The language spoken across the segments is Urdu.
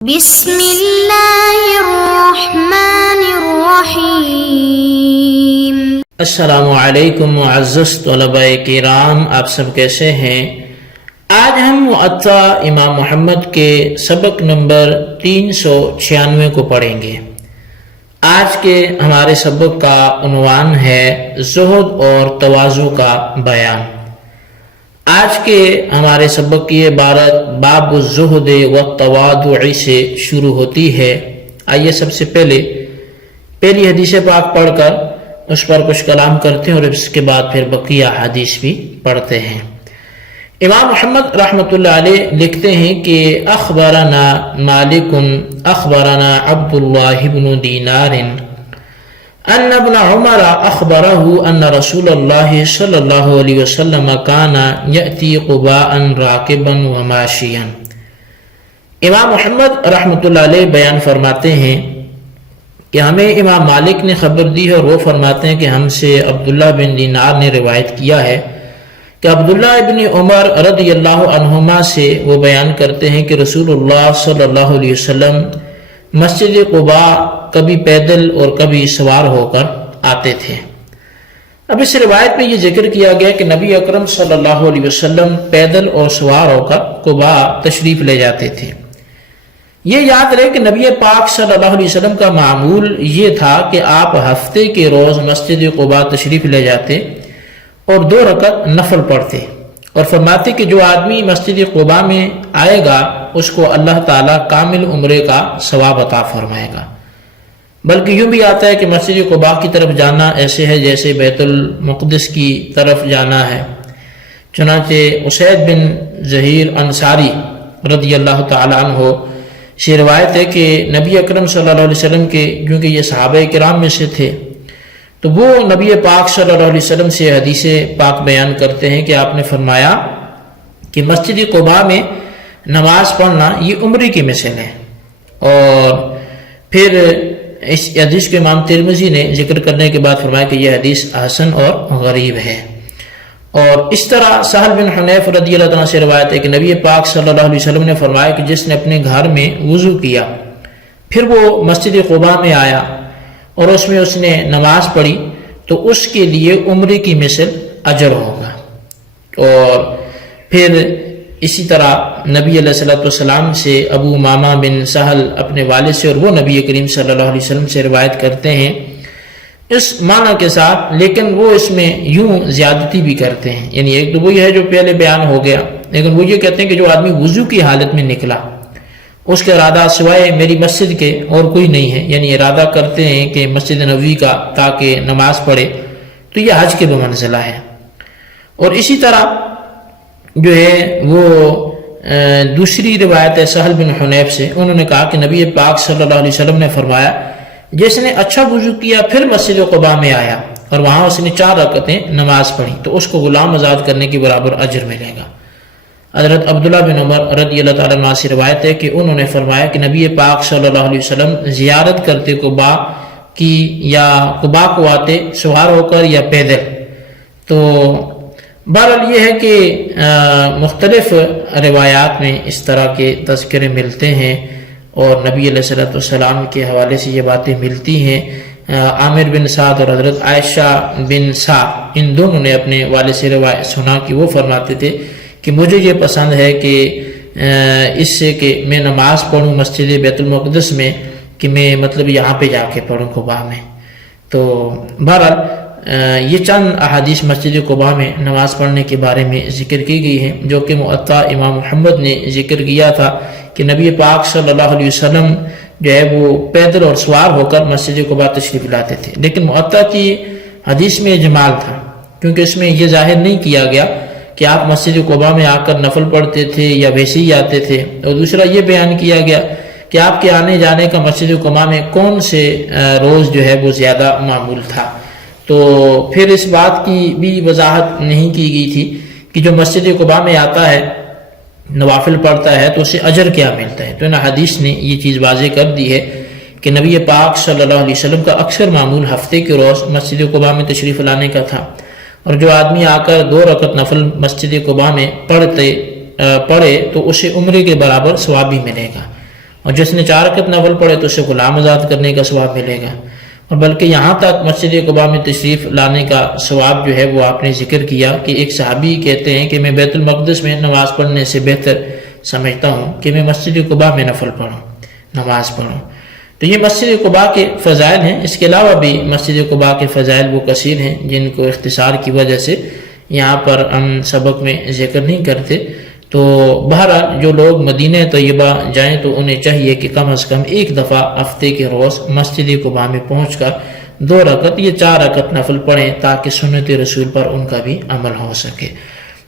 بسم اللہ الرحمن الرحیم۔ السلام علیکم معزز طلباء کرام، آپ سب کیسے ہیں؟ آج ہم معطا امام محمد کے سبق نمبر 396 کو پڑھیں گے۔ آج کے ہمارے سبق کا عنوان ہے زہد اور تواضع کا بیان۔ آج کے ہمارے سبق کی عبارت باب الزہد والتواضع سے شروع ہوتی ہے۔ آئیے سب سے پہلی حدیث پاک پڑھ کر اس پر کچھ کلام کرتے ہیں اور اس کے بعد پھر بقیہ حدیث بھی پڑھتے ہیں۔ امام محمد رحمۃ اللہ علیہ لکھتے ہیں کہ اخبرنا مالک اخبرنا عبداللہ بن دینار ان ابن عمر اخبره ان رسول اللہ صلی اللہ علیہ وسلم کان یأتی قباء راکبا وماشیا۔ امام محمد رحمۃ اللہ علیہ بیان فرماتے ہیں کہ ہمیں امام مالک نے خبر دی ہے اور وہ فرماتے ہیں کہ ہم سے عبداللہ بن دینار نے روایت کیا ہے کہ عبداللہ ابن عمر رضی اللہ عنہما سے وہ بیان کرتے ہیں کہ رسول اللہ صلی اللہ علیہ وسلم مسجد قباء کبھی پیدل اور کبھی سوار ہو کر آتے تھے۔ اب اس روایت میں یہ ذکر کیا گیا کہ نبی اکرم صلی اللہ علیہ وسلم پیدل اور سوار ہو کر قباء تشریف لے جاتے تھے۔ یہ یاد رہے کہ نبی پاک صلی اللہ علیہ وسلم کا معمول یہ تھا کہ آپ ہفتے کے روز مسجد قباء تشریف لے جاتے اور 2 رکعت نفل پڑھتے اور فرماتے کہ جو آدمی مسجد قباء میں آئے گا اس کو اللہ تعالیٰ کامل عمرے کا ثواب عطا فرمائے گا۔ بلکہ یوں بھی آتا ہے کہ مسجد قباء کی طرف جانا ایسے ہے جیسے بیت المقدس کی طرف جانا ہے۔ چنانچہ اسید بن ظہیر انصاری رضی اللہ تعالیٰ عنہ سے روایت ہے کہ نبی اکرم صلی اللہ علیہ وسلم کے کیونکہ یہ صحابہ کرام میں سے تھے تو وہ نبی پاک صلی اللہ علیہ وسلم سے حدیث پاک بیان کرتے ہیں کہ آپ نے فرمایا کہ مسجد قباء میں نماز پڑھنا یہ عمرے کی مثل ہے۔ اور پھر اس حدیث کو امام ترمذی نے ذکر کرنے کے بعد فرمایا کہ یہ حدیث حسن اور غریب ہے۔ اور اس طرح سہل بن حنیف رضی اللہ عنہ سے روایت ہے کہ نبی پاک صلی اللہ علیہ وسلم نے فرمایا کہ جس نے اپنے گھر میں وضو کیا پھر وہ مسجد قباء میں آیا اور اس میں اس نے نماز پڑھی تو اس کے لیے عمرے کی مثل اجر ہوگا۔ اور پھر اسی طرح نبی علیہ السلام سے ابو امامہ بن سہل اپنے والد سے اور وہ نبی کریم صلی اللہ علیہ وسلم سے روایت کرتے ہیں اس معنی کے ساتھ، لیکن وہ اس میں یوں زیادتی بھی کرتے ہیں، یعنی ایک تو وہی ہے جو پہلے بیان ہو گیا، لیکن وہ یہ کہتے ہیں کہ جو آدمی وضو کی حالت میں نکلا اس کا ارادہ سوائے میری مسجد کے اور کوئی نہیں ہے، یعنی ارادہ کرتے ہیں کہ مسجد نبوی کا تاکہ نماز پڑھے، تو یہ حج کے بمنزلہ ہے۔ اور اسی طرح جو ہے وہ دوسری روایت ہے سہل بن حنیف سے، انہوں نے کہا کہ نبی پاک صلی اللہ علیہ وسلم نے فرمایا جس نے اچھا وضو کیا پھر مسجد قباء میں آیا اور وہاں اس نے 4 رکعتیں نماز پڑھی تو اس کو غلام آزاد کرنے کے برابر اجر ملے گا۔ حضرت عبداللہ بن عمر رضی اللہ تعالیٰ عنہ سے روایت ہے کہ انہوں نے فرمایا کہ نبی پاک صلی اللہ علیہ وسلم زیارت کرتے قباء کی یا قباء کو آتے سوار ہو کر یا پیدل۔ تو بہرحال یہ ہے کہ مختلف روایات میں اس طرح کے تذکرے ملتے ہیں اور نبی علیہ السلام کے حوالے سے یہ باتیں ملتی ہیں۔ عامر بن سعد اور حضرت عائشہ بن سعد ان دونوں نے اپنے والد سے روایت سنا کہ وہ فرماتے تھے کہ مجھے یہ پسند ہے کہ اس سے کہ میں نماز پڑھوں مسجد بیت المقدس میں کہ میں مطلب یہاں پہ جا کے پڑھوں قباء میں۔ تو بہرحال یہ چند احادیث مسجد قباء میں نماز پڑھنے کے بارے میں ذکر کی گئی ہے جو کہ معطا امام محمد نے ذکر کیا تھا کہ نبی پاک صلی اللہ علیہ وسلم جو ہے وہ پیدل اور سوار ہو کر مسجد قباء تشریف لاتے تھے، لیکن معطا کی حدیث میں اجمال تھا کیونکہ اس میں یہ ظاہر نہیں کیا گیا کہ آپ مسجد قباء میں آ کر نفل پڑھتے تھے یا ویسے ہی آتے تھے، اور دوسرا یہ بیان کیا گیا کہ آپ کے آنے جانے کا مسجد قباء میں کون سے روز جو ہے وہ زیادہ معمول تھا۔ تو پھر اس بات کی بھی وضاحت نہیں کی گئی تھی کہ جو مسجد قباء میں آتا ہے نوافل پڑھتا ہے تو اسے اجر کیا ملتا ہے، تو ان حدیث نے یہ چیز واضح کر دی ہے کہ نبی پاک صلی اللہ علیہ وسلم کا اکثر معمول ہفتے کے روز مسجد قباء میں تشریف لانے کا تھا، اور جو آدمی آ کر 2 رکعت نفل مسجد قباء میں پڑھے تو اسے عمرے کے برابر ثواب بھی ملے گا۔ اور جس نے 4 رکعت نفل پڑھے تو اسے غلام آزاد کرنے کا ثواب ملے گا۔ اور بلکہ یہاں تک مسجد قباء میں تشریف لانے کا ثواب جو ہے وہ آپ نے ذکر کیا کہ ایک صحابی کہتے ہیں کہ میں بیت المقدس میں نماز پڑھنے سے بہتر سمجھتا ہوں کہ میں مسجد قباء میں نفل پڑھوں، نماز پڑھوں۔ تو یہ مسجد قباء کے فضائل ہیں۔ اس کے علاوہ بھی مسجد قباء کے فضائل وہ کثیر ہیں جن کو اختصار کی وجہ سے یہاں پر ہم سبق میں ذکر نہیں کرتے۔ تو بہرحال جو لوگ مدینہ طیبہ جائیں تو انہیں چاہیے کہ کم از کم ایک دفعہ ہفتے کے روز مسجد قباء میں پہنچ کر 2 رکعت یا 4 رکعت نفل پڑھیں تاکہ سنت رسول پر ان کا بھی عمل ہو سکے۔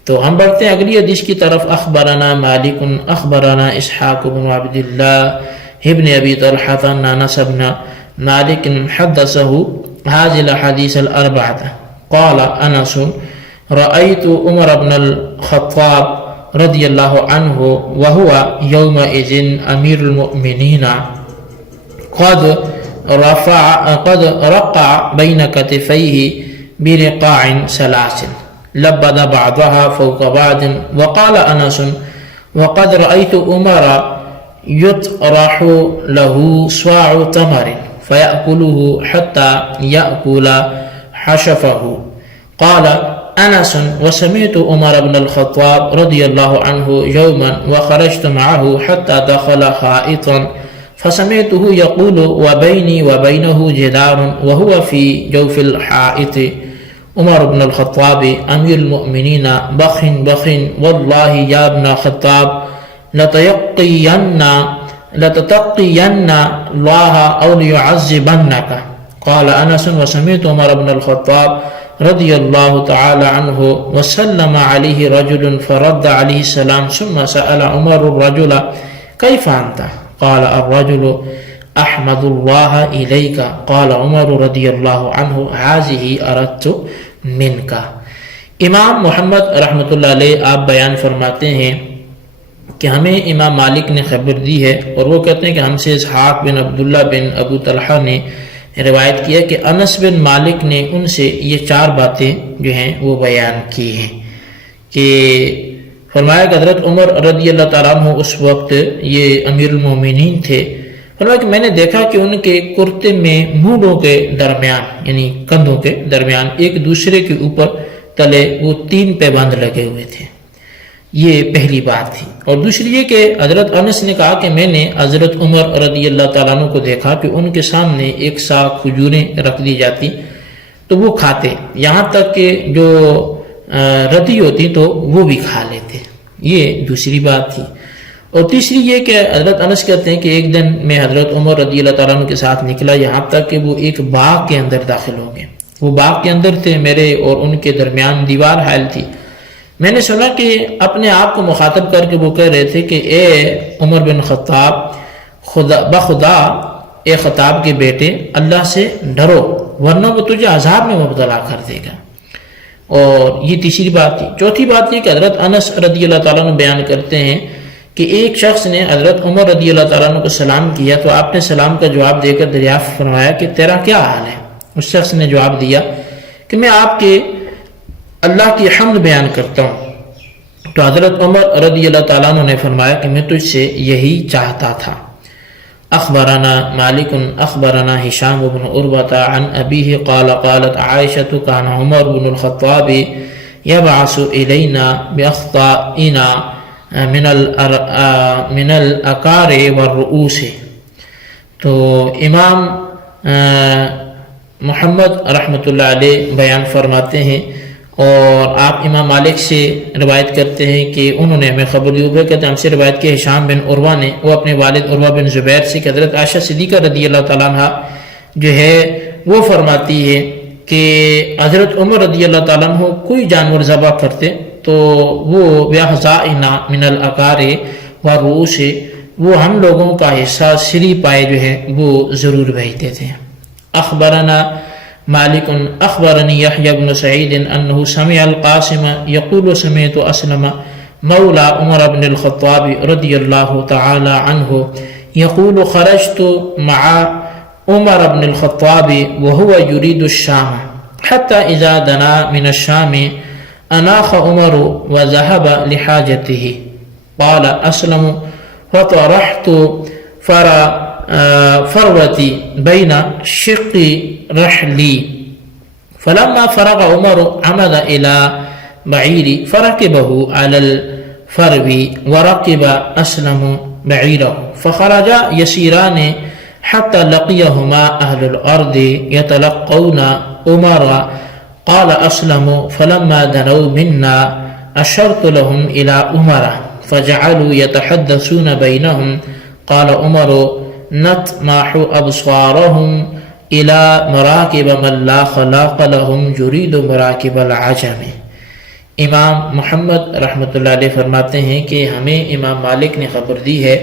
تو ہم بڑھتے ہیں اگلی حدیث کی طرف۔ اخبرنا مالک اخبرنا اسحاق بن عبد اللہ ابن ابی طلحہ ان انس بن مالک حدثه هذه الاحاديث الاربعه قال انس رأيت عمر بن الخطاب رضی اللہ عنہ وهو يومئذ امیر المؤمنین قد رقع بين كتفيه برقاع سلاسل لبد بعضها فوق بعض وقال انس وقد رأيت عمر يطرح له صاع تمر فيأكله حتى يأكل حشفه قال انس وسمعت عمر بن الخطاب رضي الله عنه يوما وخرجت معه حتى دخل حائطا فسمعته يقول وبيني وبينه جدار وهو في جوف الحائط عمر بن الخطاب امیر المؤمنین بخ بخ والله يا ابن الخطاب لتتقين الله او ليعذبنك قال انس وسمعت عمر بن الخطاب رضی اللہ تعالی عنہ وسلم علیہ رجل فرد علیہ السلام ثم سأل عمر الرجل كيف انت قال الرجل احمد اللہ الیک قال عمر رضی اللہ عنہ هذه اردت منک۔ امام محمد رحمۃ اللہ علیہ آپ بیان فرماتے ہیں کہ ہمیں امام مالک نے خبر دی ہے اور وہ کہتے ہیں کہ ہم سے اسحاق بن عبداللہ بن ابو طلحہ نے روایت کیا کہ انس بن مالک نے ان سے یہ 4 باتیں جو ہیں وہ بیان کی ہیں کہ فرمایا کہ حضرت عمر رضی اللہ تعالیٰ عنہ اس وقت یہ امیر المومنین تھے۔ فرمایا کہ میں نے دیکھا کہ ان کے کرتے میں مونڈوں کے درمیان یعنی کندھوں کے درمیان ایک دوسرے کے اوپر تلے وہ 3 پیبند لگے ہوئے تھے۔ یہ پہلی بات تھی۔ اور دوسری یہ کہ حضرت انس نے کہا کہ میں نے حضرت عمر رضی اللہ تعالیٰ عنہ کو دیکھا کہ ان کے سامنے 1 سا کھجوریں رکھ دی جاتی تو وہ کھاتے، یہاں تک کہ جو ردی ہوتی تو وہ بھی کھا لیتے۔ یہ دوسری بات تھی۔ اور تیسری یہ کہ حضرت انس کہتے ہیں کہ ایک دن میں حضرت عمر رضی اللہ تعالیٰ عنہ کے ساتھ نکلا یہاں تک کہ وہ ایک باغ کے اندر داخل ہو گئے۔ وہ باغ کے اندر تھے، میرے اور ان کے درمیان دیوار حائل تھی۔ میں نے سنا کہ اپنے آپ کو مخاطب کر کے وہ کہہ رہے تھے کہ اے عمر بن خطاب، بخدا اے خطاب کے بیٹے اللہ سے ڈرو ورنہ وہ تجھے عذاب میں مبتلا کر دے گا۔ اور یہ تیسری بات تھی۔ چوتھی بات یہ کہ حضرت انس رضی اللہ تعالیٰ عنہ بیان کرتے ہیں کہ ایک شخص نے حضرت عمر رضی اللہ تعالیٰ عنہ کو سلام کیا تو آپ نے سلام کا جواب دے کر دریافت فرمایا کہ تیرا کیا حال ہے؟ اس شخص نے جواب دیا کہ میں آپ کے اللہ کی حمد بیان کرتا ہوں۔ تو حضرت عمر رضی اللہ تعالیٰ عنہ نے فرمایا کہ میں تجھ سے یہی چاہتا تھا۔ اخبرنا مالک اخبرنا ہشام بن عروہ عن ابیہ قال قالت عائشہ کان عمر بن الخطاب یبعث الینا باخطائنا من الاکار والرؤوس۔ تو امام محمد رحمۃ اللہ علیہ بیان فرماتے ہیں اور آپ امام مالک سے روایت کرتے ہیں کہ انہوں نے ہمیں خبر دی، وہ کہتے ہیں ہم سے روایت کی ہشام بن عروہ نے، وہ اپنے والد عروہ بن زبیر سے کہ حضرت عائشہ صدیقہ رضی اللہ تعالیٰ عنہ جو ہے وہ فرماتی ہے کہ حضرت عمر رضی اللہ تعالیٰ عنہ کوئی جانور ذبح کرتے تو وہ بِأَحْزَائِنَا مِنَ الْأَكَارِ وَالرُّؤُوسِ وہ ہم لوگوں کا حصہ سری پائے جو ہے وہ ضرور بھیجتے تھے۔ اخبرنا مالک اخبرنی یحییٰ بن سعید انہ سمع القاسم یقول سمعت اسلم مولا عمر بن الخطاب رضی اللہ تعالی عنہ یقول خرجت مع عمر بن الخطاب وهو يريد الشام حتى اذا دنا من الشام اناخ عمر وذهب لحاجته قال اسلم فطرحت فروتي بين شق رحلي فلما فرغ عمر عمد إلى بعيري فركبه على الفرو وركب أسلم بعيره فخرجا يسيران حتى لقيهما أهل الأرض يتلقون عمر قال أسلم فلما دنوا منا أشرت لهم إلى عمر فجعلوا يتحدثون بينهم قال عمر نطمح أبصارهم إلى مراكب من لا خلاق لهم يريد مراكب العجم. امام محمد رحمۃ اللہ علیہ فرماتے ہیں کہ ہمیں امام مالک نے خبر دی ہے،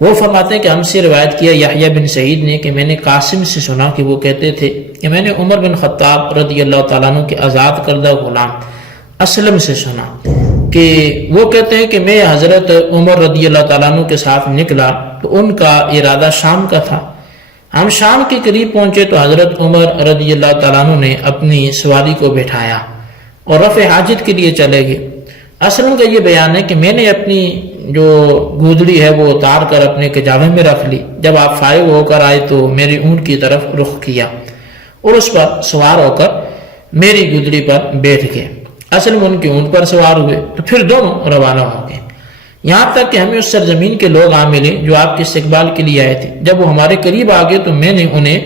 وہ فرماتے ہیں کہ ہم سے روایت کیا یحییٰ بن سعید نے کہ میں نے قاسم سے سنا کہ وہ کہتے تھے کہ میں نے عمر بن خطاب رضی اللہ تعالیٰ عنہ کے آزاد کردہ غلام اسلم سے سنا کہ وہ کہتے ہیں کہ میں حضرت عمر رضی اللہ تعالیٰ عنہ کے ساتھ نکلا تو ان کا ارادہ شام کا تھا. ہم شام کے قریب پہنچے تو حضرت عمر رضی اللہ تعالیٰ عنہ نے اپنی سواری کو بٹھایا اور رفع حاجت کے لیے چلے گئے. اسلم کا یہ بیان ہے کہ میں نے اپنی جو گودڑی ہے وہ اتار کر اپنے کجاوے میں رکھ لی. جب آپ فارغ ہو کر آئے تو میری اونٹ کی طرف رخ کیا اور اس پر سوار ہو کر میری گودڑی پر بیٹھ گئے. اسلم ان کی اونٹ پر سوار ہوئے تو پھر دونوں روانہ ہو گئے، یہاں تک کہ ہمیں اس سرزمین کے لوگ آ ملے جو آپ کے استقبال کے لیے آئے تھے. جب وہ ہمارے قریب آ گئے تو میں نے انہیں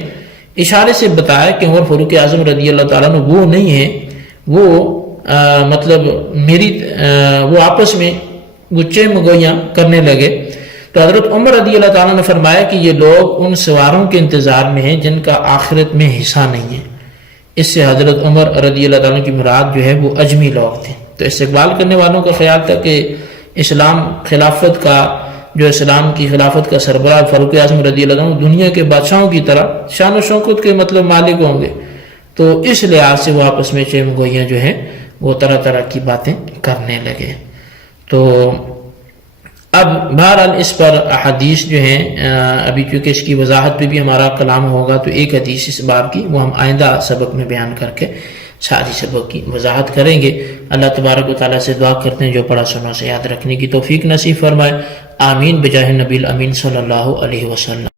اشارے سے بتایا کہ عمر فاروق اعظم رضی اللہ تعالیٰ عنہ وہ نہیں ہیں، وہ مطلب وہ آپس میں گچے مگویاں کرنے لگے. تو حضرت عمر رضی اللہ تعالیٰ نے فرمایا کہ یہ لوگ ان سواروں کے انتظار میں ہیں جن کا آخرت میں حصہ نہیں ہے. اس سے حضرت عمر رضی اللہ تعالیٰ کی مراد جو ہے وہ اجمی لوگ تھے. تو استقبال کرنے والوں کا خیال تھا کہ اسلام کی خلافت کا سربراہ فاروق اعظم رضی اللہ عنہ دنیا کے بادشاہوں کی طرح شان و شوکت کے مطلب مالک ہوں گے. تو اس لحاظ سے وہ آپس میں چیم گوئیاں جو ہیں وہ طرح طرح کی باتیں کرنے لگے. تو اب بہرحال اس پر احادیث جو ہیں ابھی چونکہ اس کی وضاحت پہ بھی ہمارا کلام ہوگا تو ایک حدیث اس باب کی وہ ہم آئندہ سبق میں بیان کر کے ساری سبق کی وضاحت کریں گے. اللہ تبارک و تعالیٰ سے دعا کرتے ہیں جو پڑھا سنا سے یاد رکھنے کی توفیق نصیب فرمائے. آمین بجاہ نبی الامین صلی اللہ علیہ وسلم.